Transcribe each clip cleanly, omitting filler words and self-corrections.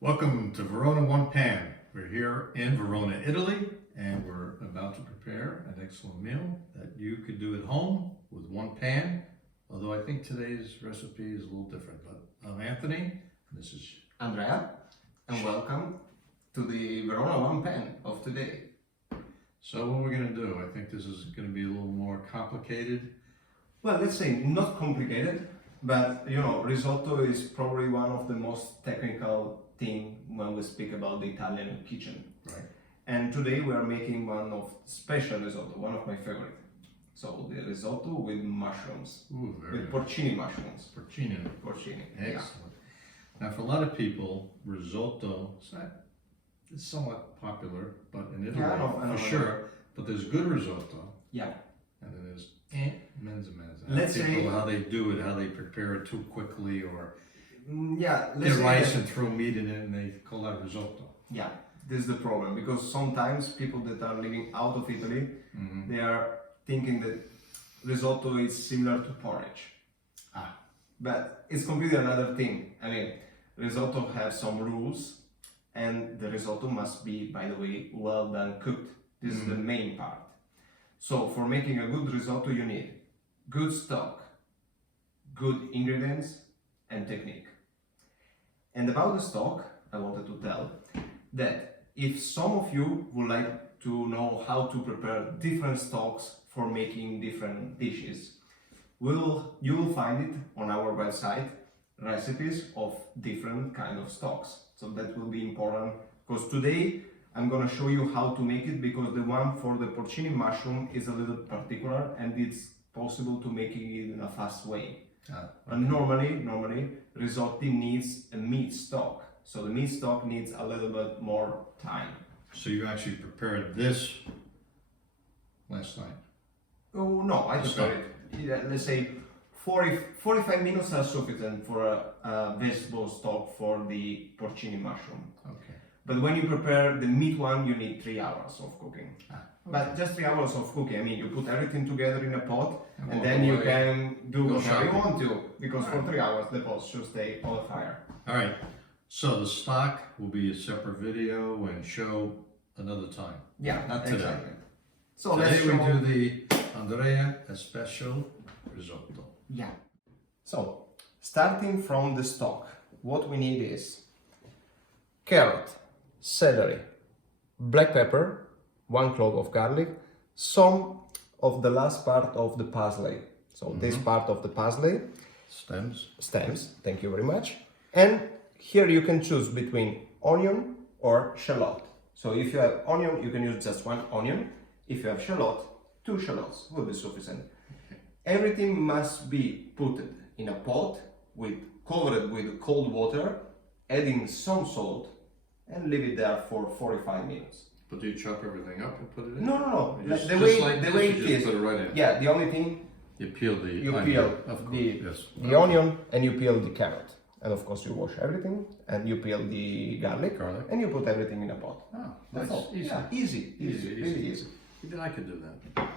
Welcome to Verona One Pan. We're here in Verona, Italy, and we're about to prepare an excellent meal that you could do at home with one pan. Although I think today's recipe is a little different, but I'm Anthony, and this is Andrea, and welcome to the Verona One Pan of today. So what we're going to do, I think this is going to be a little more complicated. Well, let's say not complicated, but risotto is probably one of the most technical thing when we speak about the Italian kitchen. Right. And today we are making one of special risotto, one of my favorite. So the risotto with mushrooms, Ooh, very with good. porcini mushrooms. Porcini. Porcini. Excellent. Now, for a lot of people, risotto is somewhat popular, but in Italy, I know. sure. But there's good risotto, Yeah. and then there's men's. Let's people, say how they do it, how they prepare it too quickly, or let's get say rice that- and throw meat in it, and they call that risotto. Yeah, this is the problem, because sometimes people that are living out of Italy, they are thinking that risotto is similar to porridge. But it's completely another thing. I mean, risotto has some rules, and the risotto must be, by the way, well done cooked. This is the main part. So for making a good risotto, you need good stock, good ingredients, and technique. And about the stock, I wanted to tell that if some of you would like to know how to prepare different stocks for making different dishes, you will find it on our website, recipes of different kind of stocks. So that will be important, because today I'm going to show you how to make it, because the one for the porcini mushroom is a little particular and it's possible to make it in a fast way. And normally risotto needs a meat stock, so the meat stock needs a little bit more time. So you actually prepared this last night? Oh no, I prepared it. Yeah, let's say 45 minutes are sufficient for a vegetable stock for the porcini mushroom. Okay. But when you prepare the meat one, you need 3 hours of cooking. Okay. But just 3 hours of cooking. I mean, you put everything together in a pot, and walk then you away, can do go whatever you shopping. want to, because for 3 hours the pot should stay on fire. All right. So the stock will be a separate video and show another time. Yeah, Not today. exactly. So Today let's we show. do the Andrea Special Risotto. Yeah. So, starting from the stock, what we need is carrot, celery, black pepper, 1 clove of garlic, some of the last part of the parsley. So this part of the parsley, stems, thank you very much. And here you can choose between onion or shallot. So if you have onion, you can use just 1 onion. If you have shallot, 2 shallots will be sufficient. Everything must be put in a pot, covered with cold water, adding some salt, and leave it there for 45 minutes. But do you chop everything up and put it in? No. Just- The just way like the this, way you it just is. put it right in. Yeah, the only thing You peel the you onion, peel of course. the Yes. onion and you peel the carrot, and of course you wash everything and you peel the garlic. And you put everything in a pot. Oh, That's nice. all. Easy. Yeah, easy, really easy. Even I could do that.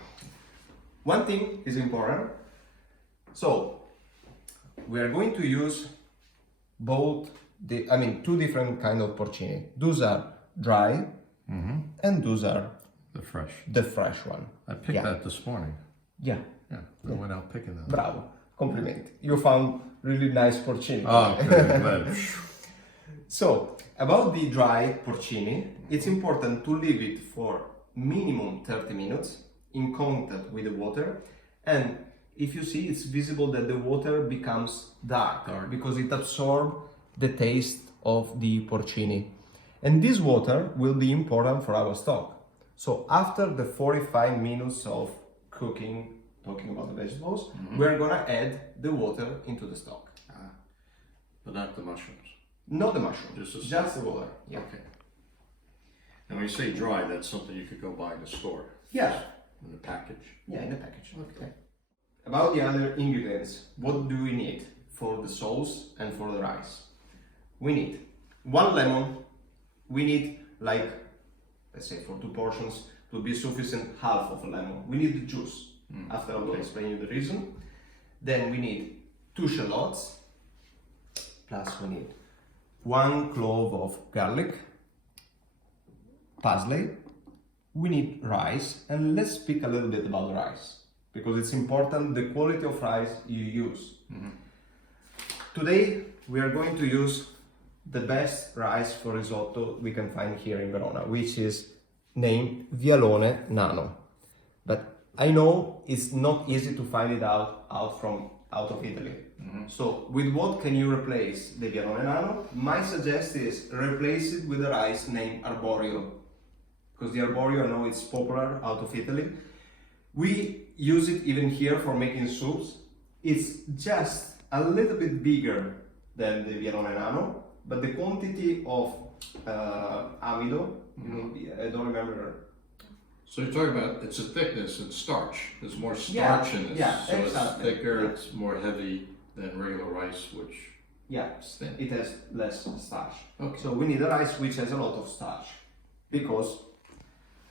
One thing is important. So we are going to use two different kind of porcini. Those are dry, and those are The fresh. fresh one. I picked Yeah. that this morning. Yeah, Yeah, I went out picking that. bravo, compliment. You found really nice porcini. Oh, good. Glad. So, about the dry porcini, it's important to leave it for minimum 30 minutes in contact with the water, and if you see, it's visible that the water becomes dark. Because it absorbs the taste of the porcini. And this water will be important for our stock. So after the 45 minutes of cooking, talking about the vegetables, we're gonna add the water into the stock. But not the mushrooms. Not the mushroom, Just the water. Yeah. Okay. And when you say dry, that's something you could go buy in the store. Yeah. In the package. Yeah, in the package. Okay. About the other ingredients, what do we need for the sauce and for the rice? We need 1 lemon. We need, like, let's say for 2 portions, to be sufficient, half of a lemon. We need the juice. After I will explain you the reason. Then we need 2 shallots, plus we need 1 clove of garlic, parsley. We need rice, and let's speak a little bit about the rice because it's important the quality of rice you use. Today we are going to use the best rice for risotto we can find here in Verona, which is named Vialone Nano. But I know it's not easy to find it out of Italy. So with what can you replace the Vialone Nano? My suggestion is replace it with a rice named Arborio, because the Arborio, I know it's popular out of Italy. We use it even here for making soups. It's just a little bit bigger than the Vialone Nano, but the quantity of amido, I don't remember. So you're talking about it's a thickness and starch. There's more starch in it. So exactly. it's thicker, it's more heavy than regular rice, which is thin. It has less starch. Okay. So we need a rice which has a lot of starch, because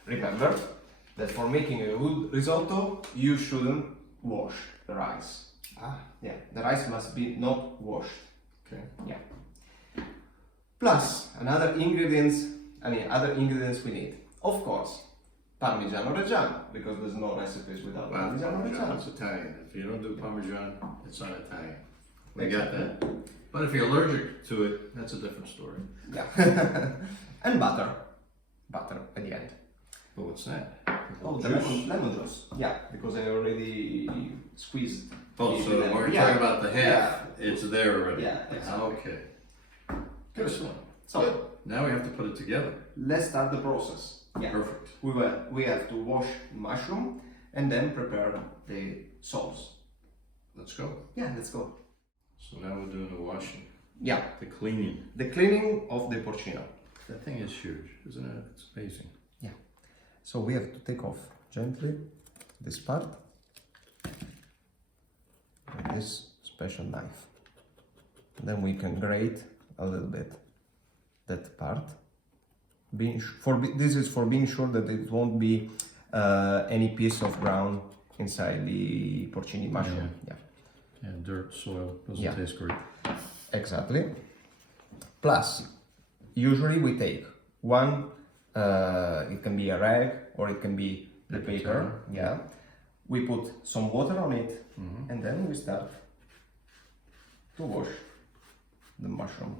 remember that for making a good risotto you shouldn't wash the rice. Yeah, the rice must be not washed. Okay. Yeah. Plus other ingredients we need. Of course, Parmigiano Reggiano, because there's no recipes without Parmigiano Reggiano. It's Italian. If you don't do Parmesan, it's not Italian. We Exactly. got that. But if you're allergic to it, that's a different story. Yeah. And butter. Butter at the end. But what's that? Oh, the lemon juice. Yeah, because I already squeezed. Oh, the so lemon. when we're Yeah. talking about the half, it's there already. Yeah, exactly. Okay. Good. Excellent. So Now we have to put it together. let's start the process. Yeah. Perfect. We have to wash mushroom and then prepare the sauce. Let's go. Yeah, let's go. So now we're doing the washing, Yeah, the cleaning. the cleaning of the porcino. That thing is huge, isn't it? It's amazing. Yeah. So we have to take off gently this part with this special knife. Then we can grate a little bit that part. This is for being sure that it won't be any piece of ground inside the porcini mushroom. Yeah. And dirt, soil, doesn't Yeah. taste great. Exactly. Plus, usually we take one, it can be a rag or it can be the paper. Yeah. We put some water on it and then we start to wash the mushroom.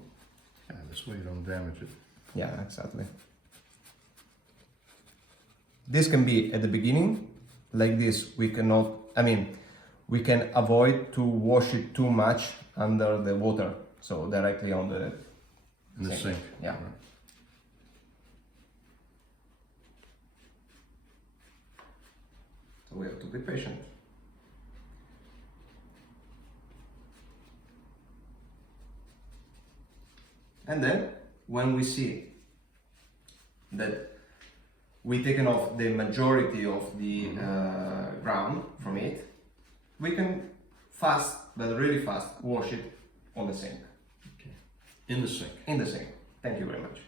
Yeah, this way you don't damage it. Yeah, exactly. This can be at the beginning, like this. We can avoid to wash it too much under the water, so directly on the In the sink. Yeah. Right. So we have to be patient. And then, when we see that we've taken off the majority of the ground from it, we can fast, but really fast, wash it on the sink. Okay. In the sink. In the sink. Thank you very much.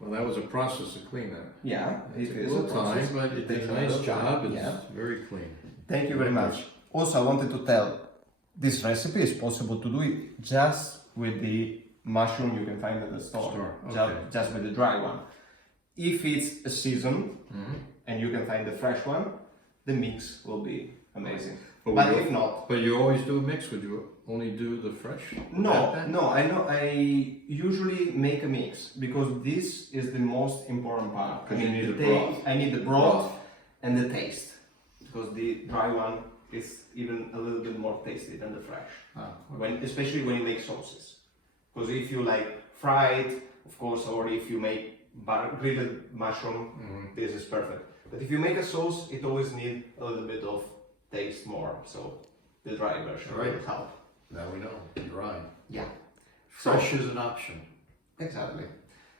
Well, that was a process to clean that. Yeah, It took a little time, but it did a nice job. It's very clean. Thank you very much. Also, I wanted to tell, this recipe is possible to do it just with the mushroom you can find at the store. Okay. Just with the dry one. If it's a season and you can find the fresh one, the mix will be amazing. But if not, But you always do a mix? Would you only do the fresh? no, That? no. I usually make a mix because this is the most important part. Because you need the the broth. I need the broth and the taste, because the dry one it's even a little bit more tasty than the fresh. Okay. Especially when you make sauces. Because if you like fry it, of course, or if you make grilled mushroom, this is perfect. But if you make a sauce, it always needs a little bit of taste more. So the dry version will help. Now we know, dry. Yeah. Fresh is an option. Exactly.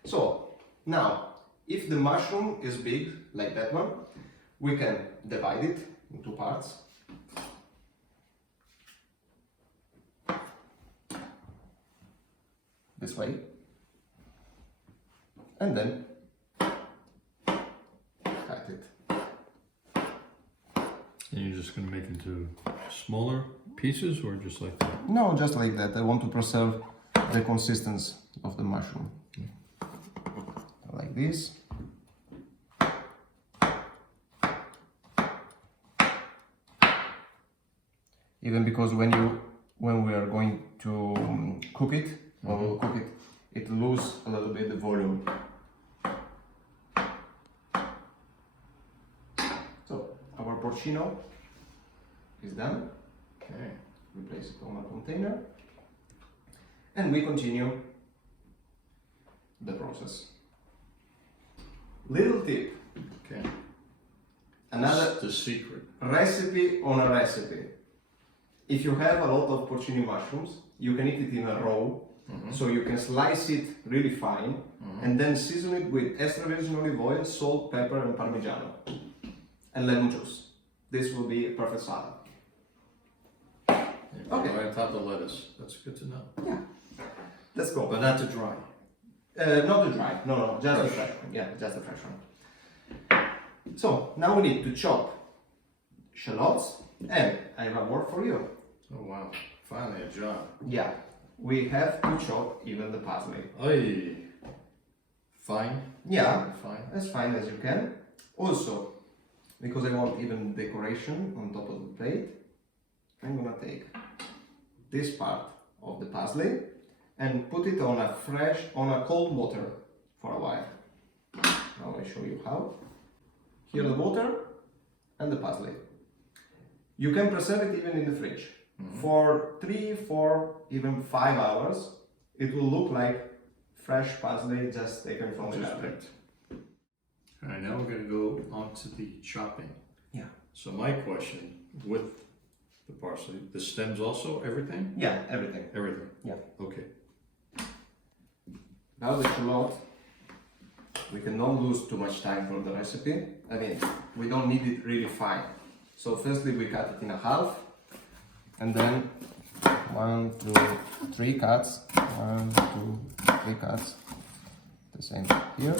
So now, if the mushroom is big, like that one, we can divide it into parts. This way. And then cut it. And you're just going to make into smaller pieces or just like that? No, just like that. I want to preserve the consistency of the mushroom. Like this. Even because when we are going to cook it, when we'll cook it, it loses a little bit the volume. So our porcino is done. Okay. We place it on a container, and we continue the process. Little tip. Okay. Another the secret. recipe on a recipe. If you have a lot of porcini mushrooms, you can eat it in a row. So you can slice it really fine and then season it with extra virgin olive oil, salt, pepper and parmigiano and lemon juice. This will be a perfect salad. Okay. Right on top of lettuce. That's good to know. Yeah. Let's go. But not to dry. Not the dry. No, just the fresh one. Yeah, just the fresh one. So now we need to chop shallots, and I have a word for you. Oh wow! Finally a job. Yeah, we have to chop even the parsley. Oy. Fine. Yeah, Fine. as fine as you can. Also, because I want even decoration on top of the plate, I'm gonna take this part of the parsley and put it on a cold water for a while. Now I show you how. Here the water and the parsley. You can preserve it even in the fridge. For 3, 4, even 5 hours, it will look like fresh parsley just taken from the garden. picked. All right, now we're going to go on to the chopping. Yeah. So my question with the parsley, the stems also, everything? Yeah, everything. Everything? Yeah. Okay. Now the shallot, we cannot lose too much time for the recipe. I mean, we don't need it really fine. So firstly we cut it in half, and then 1, 2, 3 cuts. 1, 2, 3 cuts. The same here,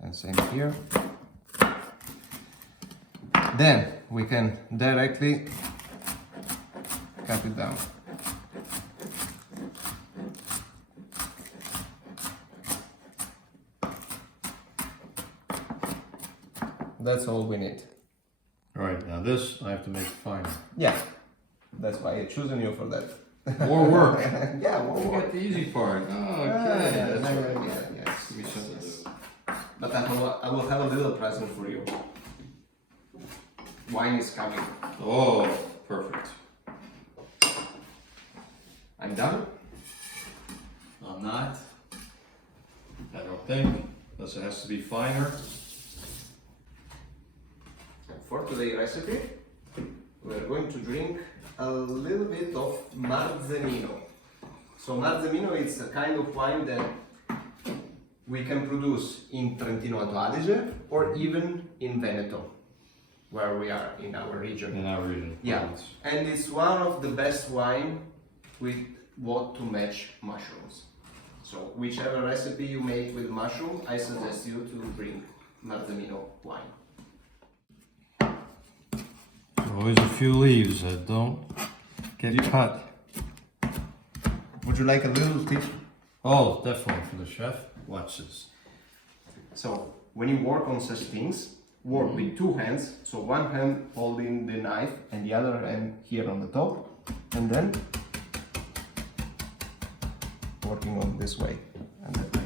and same here. Then we can directly cut it down. That's all we need. All right, now this I have to make finer. Yeah, that's why I'm choosing you for that. More work. Yeah, more You work. got the easy part. Oh, okay. Yeah, That's right. yes. Give me something to do. But I will have a little present for you. Wine is coming. Oh, perfect. I'm done. I'm not. I don't think. Unless it has to be finer. For today's recipe, we're going to drink a little bit of Marzemino. So Marzemino is a kind of wine that we can produce in Trentino Alto Adige or even in Veneto, where we are in our region. In our region. Yeah, and it's one of the best wine with what to match mushrooms. So whichever recipe you make with mushroom, I suggest you to bring Marzemino wine. Always a few leaves that don't get cut. Would you like a little tip? Oh, definitely for the chef. Watch this. So when you work on such things, work with 2 hands. So one hand holding the knife and the other hand here on the top, and then working on this way and that way.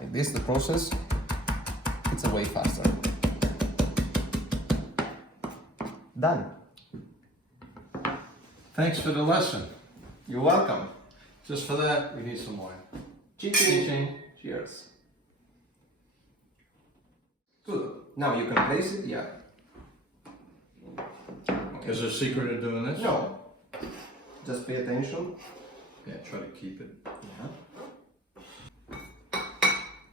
Like this, the process. It's It's a way faster. Done. Thanks for the lesson. You're welcome. Just for that, we need some wine. Ching. Cheers. Good. Now you can place it, yeah. Is there a secret in doing this? No. Just pay attention. Yeah, try to keep it. Yeah.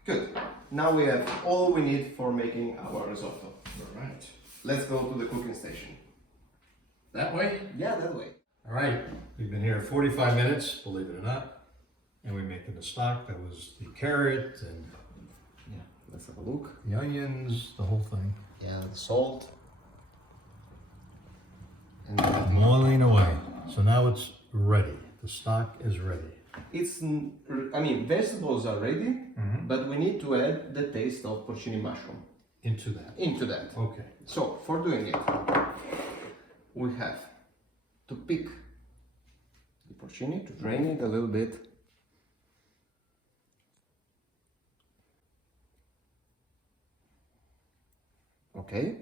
Good. Now we have all we need for making our risotto. All right. Let's go to the cooking station. That way? Yeah, that way. All right. We've been here 45 minutes, believe it or not. And we're making the stock. That was the carrot and Yeah. Let's have a look. the onions, the whole thing. Yeah, the salt. And Boiling away. So now it's ready. The stock is ready. vegetables are ready, but we need to add the taste of porcini mushroom Into that. Okay. So, for doing it, we have to pick the porcini, to drain it a little bit. Okay.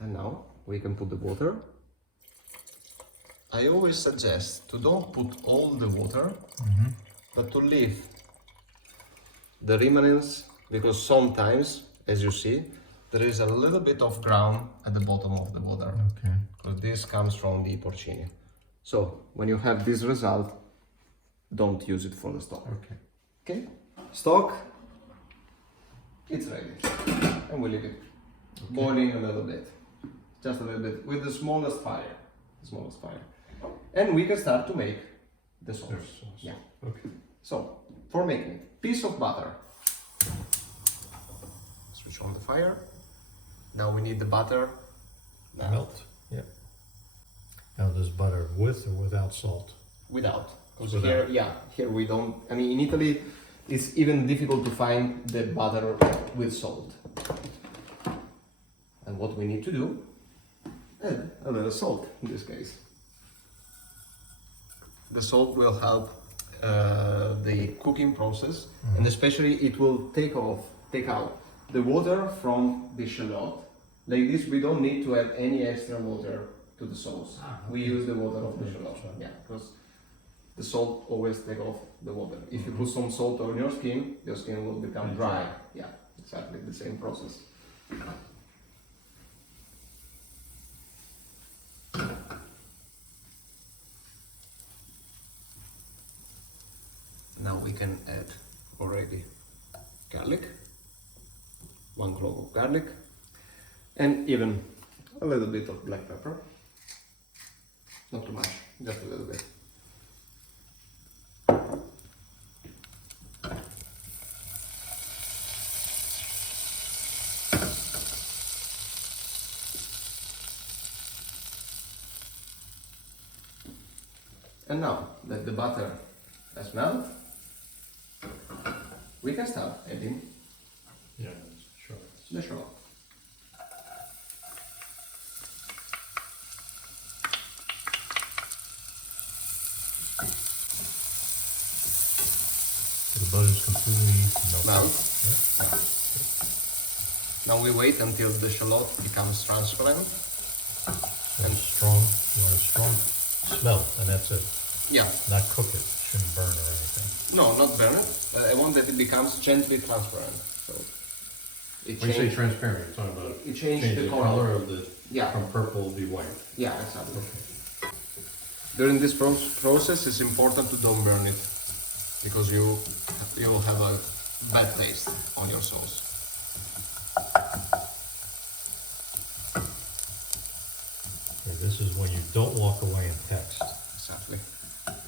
And now we can put the water. I always suggest to don't put all the water, but to leave the remnants, because sometimes, as you see, there is a little bit of ground at the bottom of the water. Okay. Because this comes from the porcini. So when you have this result, don't use it for the stock. Okay. Okay? Stock, it's ready. And we leave it boiling a little bit. Just a little bit, with the smallest fire. And we can start to make the sauce. Yeah. Okay. So, for making piece of butter. Switch on the fire. Now we need the butter. Melt. Yeah. Now there's butter with or without salt? Without. Because Without. here we don't, in Italy, it's even difficult to find the butter with salt. And what we need to do, add a little salt in this case. The salt will help the cooking process, and especially it will take out the water from the shallot. Like this, we don't need to add any extra water to the sauce. We use the water of the shallot. Yeah, because the salt always take off the water. If you put some salt on your skin will become dry. Yeah, exactly the same process. Now we can add already garlic, 1 clove of garlic, and even a little bit of black pepper. Not too much, just a little bit. And now that the butter has melted, we can start adding Yeah, sure. the shallot. The butter's completely melted. Melt. Now we wait until the shallot becomes transparent. And strong. You want a strong smell, and that's it. Yeah. Not cook it. Shouldn't burn or anything. No, not burn it. I want that it becomes gently transparent. So it When you say change- transparent, you're talking about it changed change the the color. color of the Yeah. from purple to be white. Yeah, exactly. During this process, it's important to don't burn it, because you will have a bad taste on your sauce. Okay, this is when you don't walk away and text. Exactly.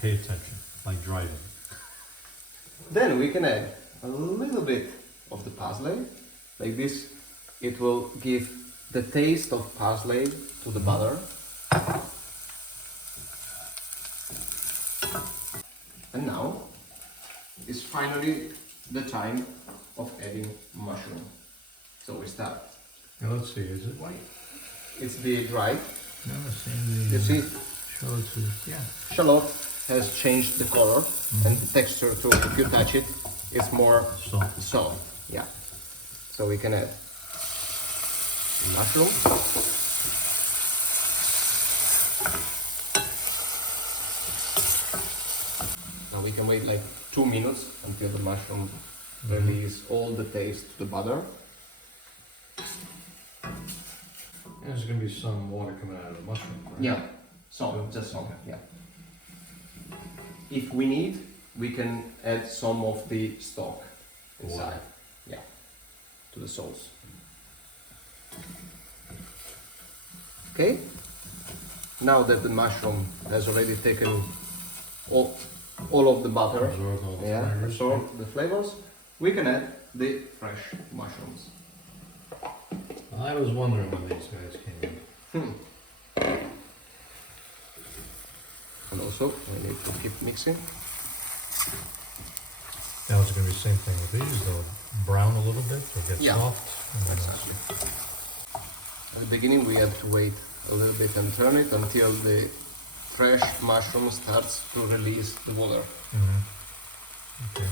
Pay attention, like driving. Then we can add a little bit of the parsley. Like this, it will give the taste of parsley to the butter. And now is finally the time of adding mushroom. So we start. Now let's see, is it white? It's the dry. No, it's in You see, Shallot is, yeah. shallot has changed the color and the texture too. If you touch it, it's more Soft. soft. Yeah. So we can add mushroom. Now we can wait like 2 minutes until the mushroom release all the taste to the butter. There's going to be some water coming out of the mushroom, right? Yeah, some, just some, yeah. If we need, we can add some of the stock inside, yeah, to the sauce. Okay, now that the mushroom has already taken all of the butter, absorb the flavors, we can add the fresh mushrooms. I was wondering when these guys came in. And also, we need to keep mixing. Now it's going to be the same thing with these. They'll brown a little bit, they'll get soft. Exactly. At the beginning, we have to wait a little bit and turn it until the fresh mushroom starts to release the water. Okay.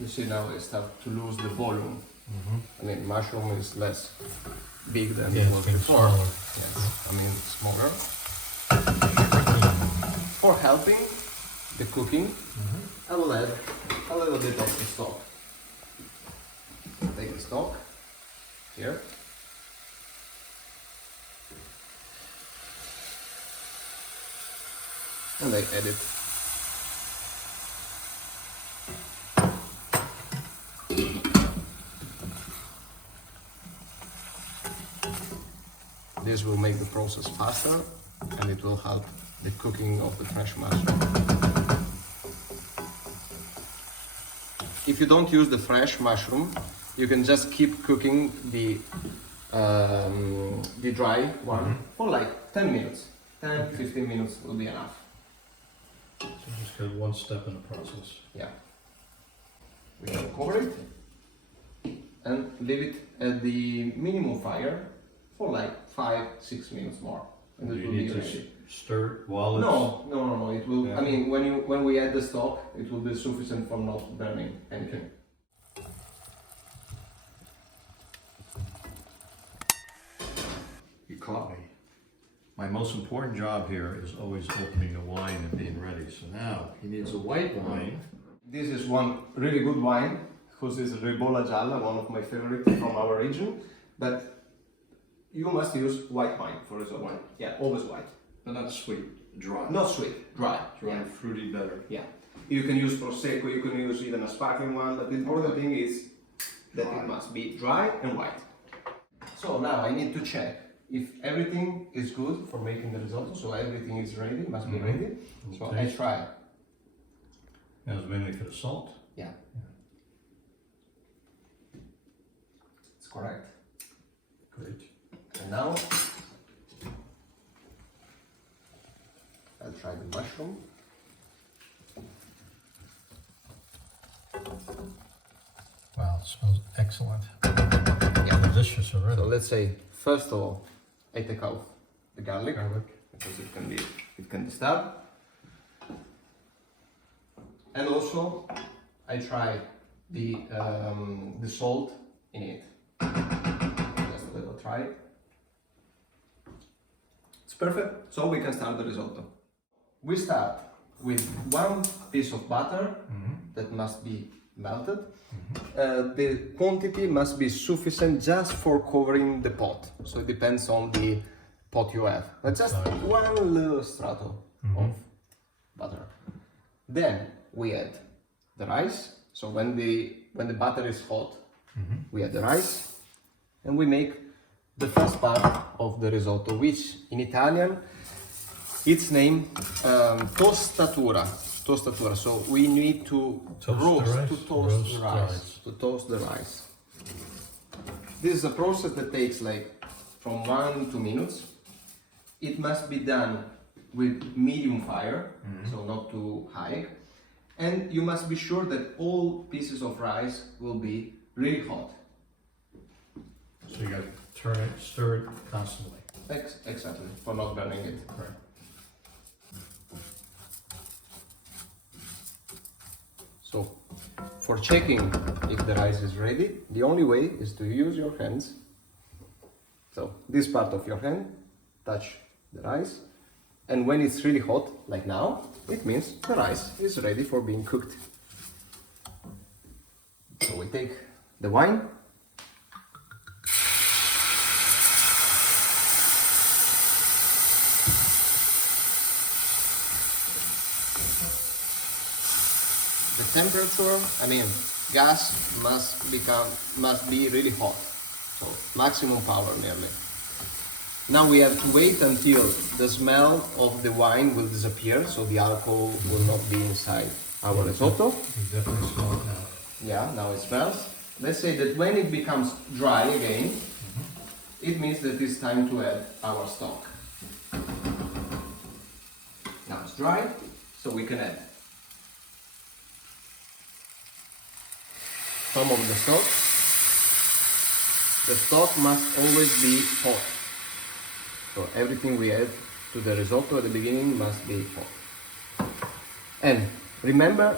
You see now it starts to lose the volume. I mean, mushroom is less big than it was before. Yes, I mean smaller. For helping the cooking, I will add a little bit of the stock. Take the stock here. And I add it. This will make the process faster and it will help the cooking of the fresh mushroom. If you don't use the fresh mushroom, you can just keep cooking the dry one for like 10 minutes. 10-15 minutes will be enough. So just got one step in the process. Yeah. We can cover it and leave it at the minimum fire for like 5-6 minutes more. And Do it you will need be to ready. stir it while it's... No. It will. Yeah. I mean, when we add the stock, it will be sufficient for not burning anything. You caught me. My most important job here is always opening the wine and being ready. So now he needs a white wine. This is one really good wine, whose is Ribolla Gialla, one of my favorites from our region. But you must use white wine for risotto. White. Yeah, always white. But not sweet, dry. Not sweet, dry. Dry, Yeah. fruity better. Yeah. You can use prosecco, you can use even a sparkling one, but the important thing is that Dry. it must be dry and white. So now I need to check if everything is good for making the risotto. So everything is ready, must be ready. So I try. That was mainly for the salt. Yeah. It's correct. Great. And now I'll try the mushroom. Wow, it smells excellent. Yeah. Delicious already. So let's say first of all, I take out the garlic, Garlic. because it can be stabbed. And also I try the salt in it. Just a little try. It's perfect, so we can start the risotto. We start with 1 piece of butter that must be melted. The quantity must be sufficient just for covering the pot. So it depends on the pot you have. But just one little strato of butter. Then we add the rice. So when the butter is hot, we add the rice, and we make the first part of the risotto, which in Italian it's named tostatura. Tostatura. So we need to toast the rice. This is a process that takes like from 1 to 2 minutes. It must be done with medium fire, so not too high. And you must be sure that all pieces of rice will be really hot. So you gotta turn it, stir it constantly. Exactly, for not burning it. Right. So for checking if the rice is ready, the only way is to use your hands. So this part of your hand, touch the rice, and when it's really hot, like now, it means the rice is ready for being cooked. So we take the wine. The temperature, gas must be really hot, so maximum power nearly. Now we have to wait until the smell of the wine will disappear, so the alcohol will not be inside our risotto. You definitely smell it now. Yeah, now it smells. Let's say that when it becomes dry again, it means that it's time to add our stock. Now it's dry, so we can add some of the stock. The stock must always be hot. So everything we add to the risotto at the beginning must be hot. And remember,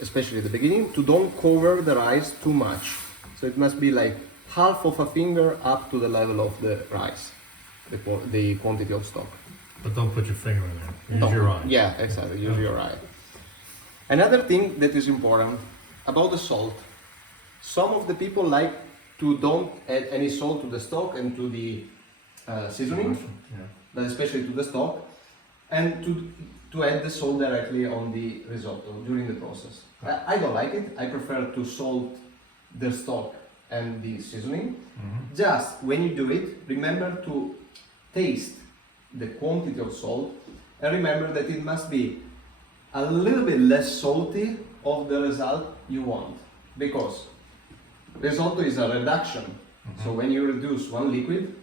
especially at the beginning, to don't cover the rice too much. So it must be like half of a finger up to the level of the rice, the quantity of stock. But don't put your finger in there. Use your eye. Yeah, exactly. Use your eye. Another thing that is important about the salt. Some of the people like to don't add any salt to the stock and to the seasoning, but especially to the stock, and to add the salt directly on the risotto during the process. I don't like it. I prefer to salt the stock and the seasoning. Just when you do it, remember to taste the quantity of salt, and remember that it must be a little bit less salty of the result you want, because risotto is a reduction. So when you reduce one liquid,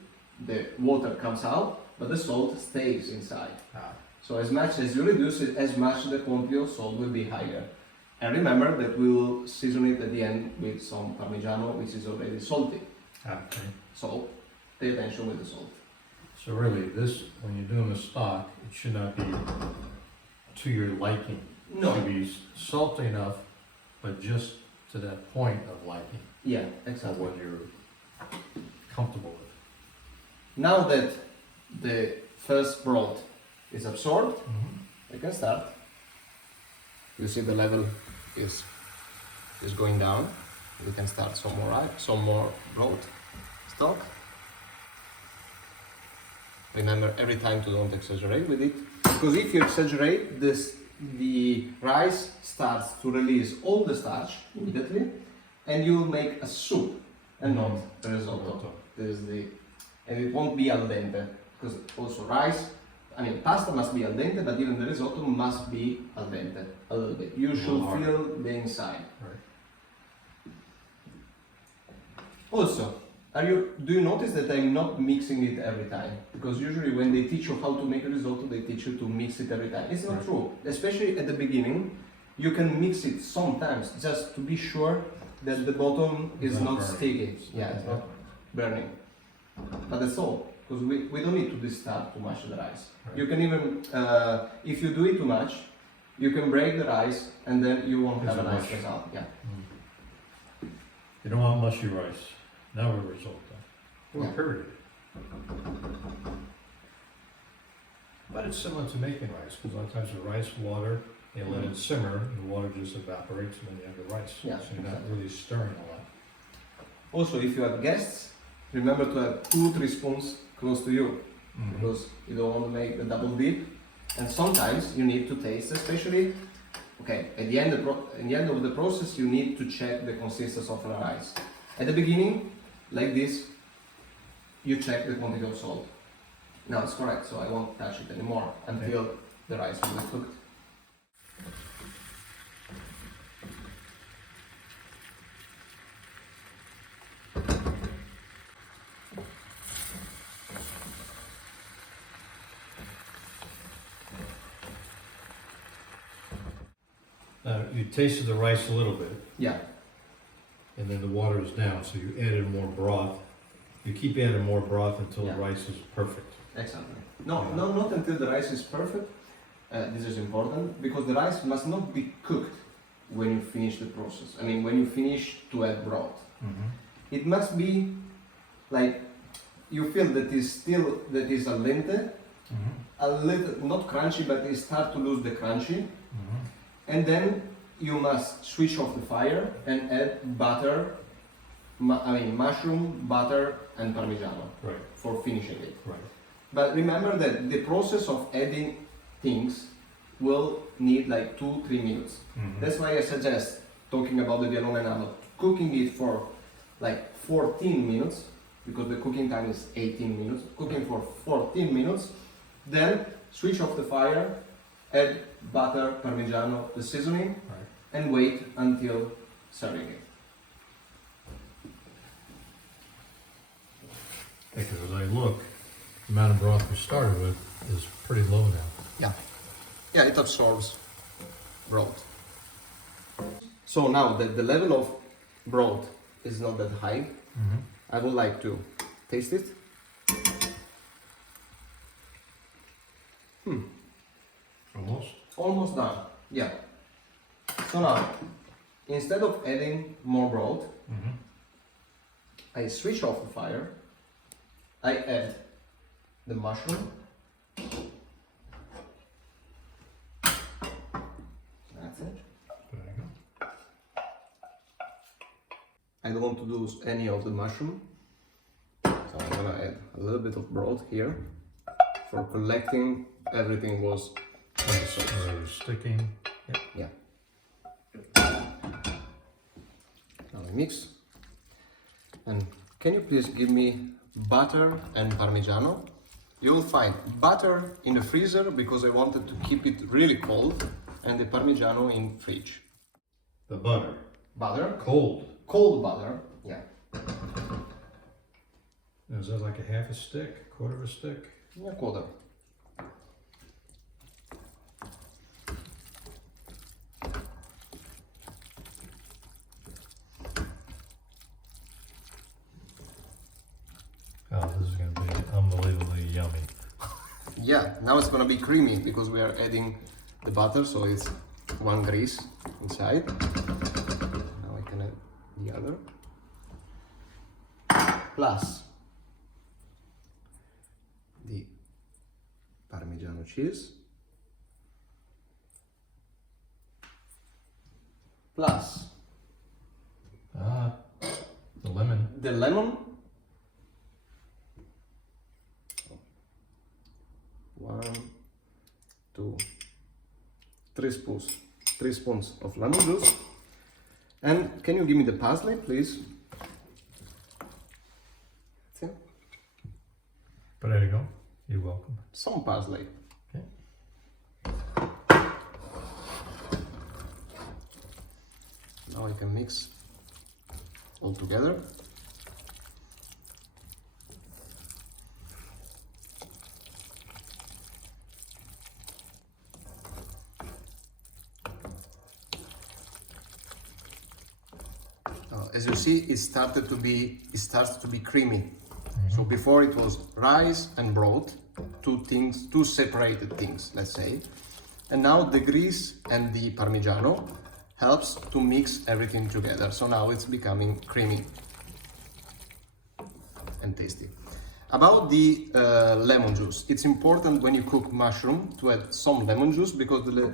the water comes out, but the salt stays inside. So as much as you reduce it, as much the quantity of salt will be higher. And remember that we will season it at the end with some Parmigiano, which is already salty. Okay. So pay attention with the salt. So really, this, when you're doing the stock, it should not be to your liking. No. It should be salty enough, but just to that point of liking, Yeah, of exactly. what you're comfortable with. Now that the first broth is absorbed, we can start. You see the level is going down. We can start some more broth stock. Remember every time to don't exaggerate with it, because if you exaggerate this, the rice starts to release all the starch immediately, and you will make a soup and not a risotto. And it won't be al dente, because also pasta must be al dente, but even the risotto must be al dente a little bit. You should feel the inside. Right. Also, do you notice that I'm not mixing it every time? Because usually when they teach you how to make a risotto, they teach you to mix it every time. It's not true. Especially at the beginning, you can mix it sometimes just to be sure that the bottom is not burning. sticky. Yeah, it's not burning. But that's all. Because we don't need to disturb too much the rice. Right. You can even, if you do it too much, you can break the rice and then you won't have a nice mush. result. Yeah. You don't want mushy rice. Now we're risotto. Or Yeah. period. But it's similar to making rice, because a lot of times the rice, water, you let it simmer, the water just evaporates, and then you have the rice. Yeah, So you're not exactly. really stirring a lot. Also, if you have guests, remember to have 2-3 spoons close to you, because you don't want to make the double dip. And sometimes you need to taste, especially, at the end of the process, you need to check the consistency of the rice. At the beginning, like this, you check the quantity of salt. Now it's correct, so I won't touch it anymore until the rice will be cooked. Now, you tasted the rice a little bit, Yeah, and then the water is down, so you added more broth. You keep adding more broth until the Yeah. rice is perfect. exactly. No, not until the rice is perfect. This is important because the rice must not be cooked when you finish the process. I mean, when you finish to add broth. It must be like you feel that is al dente, a little not crunchy, but it start to lose the crunchy, and then you must switch off the fire and add butter. Mushroom, butter, and parmigiano for finishing it. But remember that the process of adding things will need like 2-3 minutes. That's why I suggest, talking about the Verona One, cooking it for like 14 minutes, because the cooking time is 18 minutes. Cooking for 14 minutes, then switch off the fire, add butter, parmigiano, the seasoning, and wait until serving it. Because as I look, the amount of broth we started with is pretty low now. Yeah, it absorbs broth. So now that the level of broth is not that high, I would like to taste it. Almost done. Yeah. So now, instead of adding more broth, I switch off the fire. I add the mushroom. That's it. There you go. I don't want to lose any of the mushroom, so I'm gonna add a little bit of broth here for collecting everything was on the sauce. Sticking. Yeah. Now we mix. And can you please give me butter and parmigiano? You will find butter in the freezer because I wanted to keep it really cold, and the parmigiano in fridge. The butter. Butter? Cold. Cold butter, yeah. Is that like a half a stick, quarter of a stick? Yeah, quarter. Oh, this is going to be unbelievably yummy. Yeah, now it's gonna be creamy because we are adding the butter, so it's one grease inside. Now I can add the other. Plus the Parmigiano cheese. Plus the lemon. the lemon. 1, 2, 3 spoons. 3 spoons of lemon juice. And can you give me the parsley, please? That's it. But there you go. You're welcome. Some parsley. Okay. Now I can mix all together. As you see, it starts to be creamy. So before it was rice and broth, two separated things, let's say. And now the grease and the Parmigiano helps to mix everything together. So now it's becoming creamy and tasty. About the lemon juice, it's important when you cook mushroom to add some lemon juice because the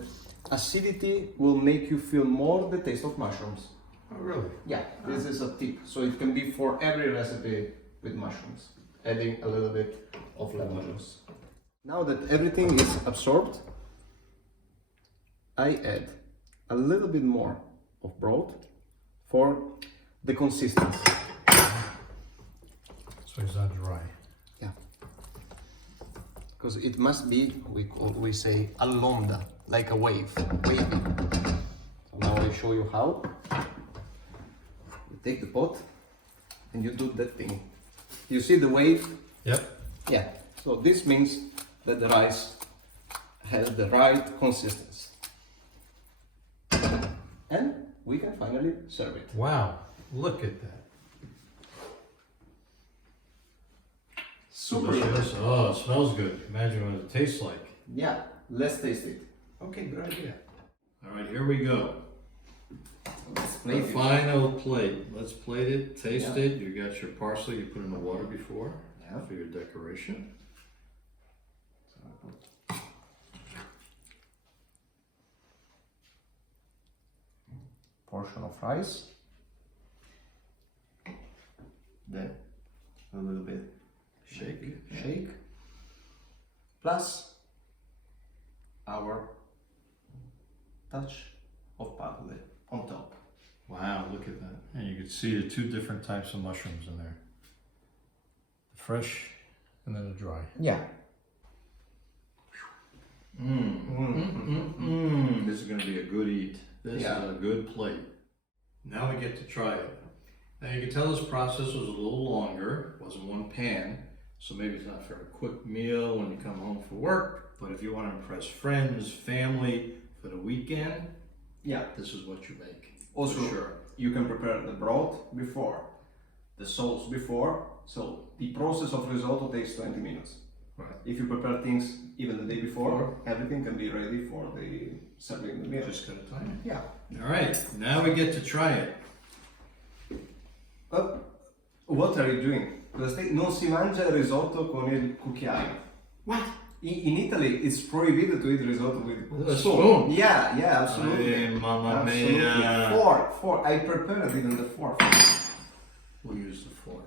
acidity will make you feel more the taste of mushrooms. Oh, really? Yeah, this is a tip. So it can be for every recipe with mushrooms, adding a little bit of lemon juice. Now that everything is absorbed, I add a little bit more of broth for the consistency. So it's not dry. Yeah. Because it must be, we say, all'onda, like a wave, wavy. So now I show you how. Take the pot and you do that thing. You see the wave? Yep. Yeah. So this means that the rice has the right consistency. And we can finally serve it. Wow. Look at that. Super. Delicious. Oh, it smells good. Imagine what it tastes like. Yeah. Let's taste it. Okay, good idea. All right, here we go. Let's The plate it. final plate. Let's plate it, taste Yeah. it. You got your parsley you put in the water before Yeah. for your decoration. Portion of rice. Then a little bit shake. Plus our touch of pallet on top. Wow, look at that. And you can see the two different types of mushrooms in there. The fresh and then the dry. Yeah. This is going to be a good eat. This Yeah. is a good plate. Now we get to try it. Now you can tell this process was a little longer. It wasn't one pan. So maybe it's not for a quick meal when you come home from work. But if you want to impress friends, family for the weekend, Yeah. this is what you make. Also, For sure. you can prepare the broth before, the sauce before. So the process of risotto takes 20 minutes. Right. If you prepare things even the day before, everything can be ready for the serving the meal. Just got to time Yeah. it. All right. Now we get to try it. What are you doing? Non si mangia risotto con il cucchiaio. What? In Italy, it's prohibited to eat risotto with A spoon? Yeah, absolutely. Hey, mamma Absolutely. mia. Fork. I prepared even the fork. We'll use the fork.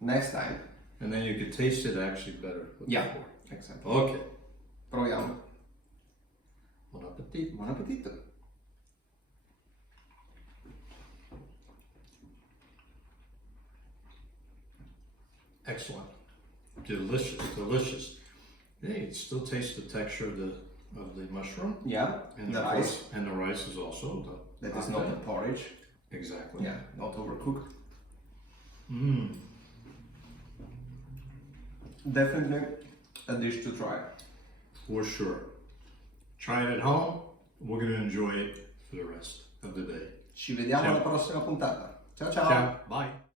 Next time. And then you could taste it actually better with Yeah. the fork. Exactly. Okay. Proviamo. Buon appetito. Buon appetito. Excellent. Delicious, delicious. Yeah, you can still taste the texture of the mushroom. Yeah. And The of rice. course- and the rice is also That is not a porridge. exactly. Yeah. Not overcooked. Mmm. Definitely a dish to try. For sure. Try it at home. We're gonna enjoy it for the rest of the day. Ci vediamo Ciao. alla prossima puntata. Ciao ciao. Ciao. Bye.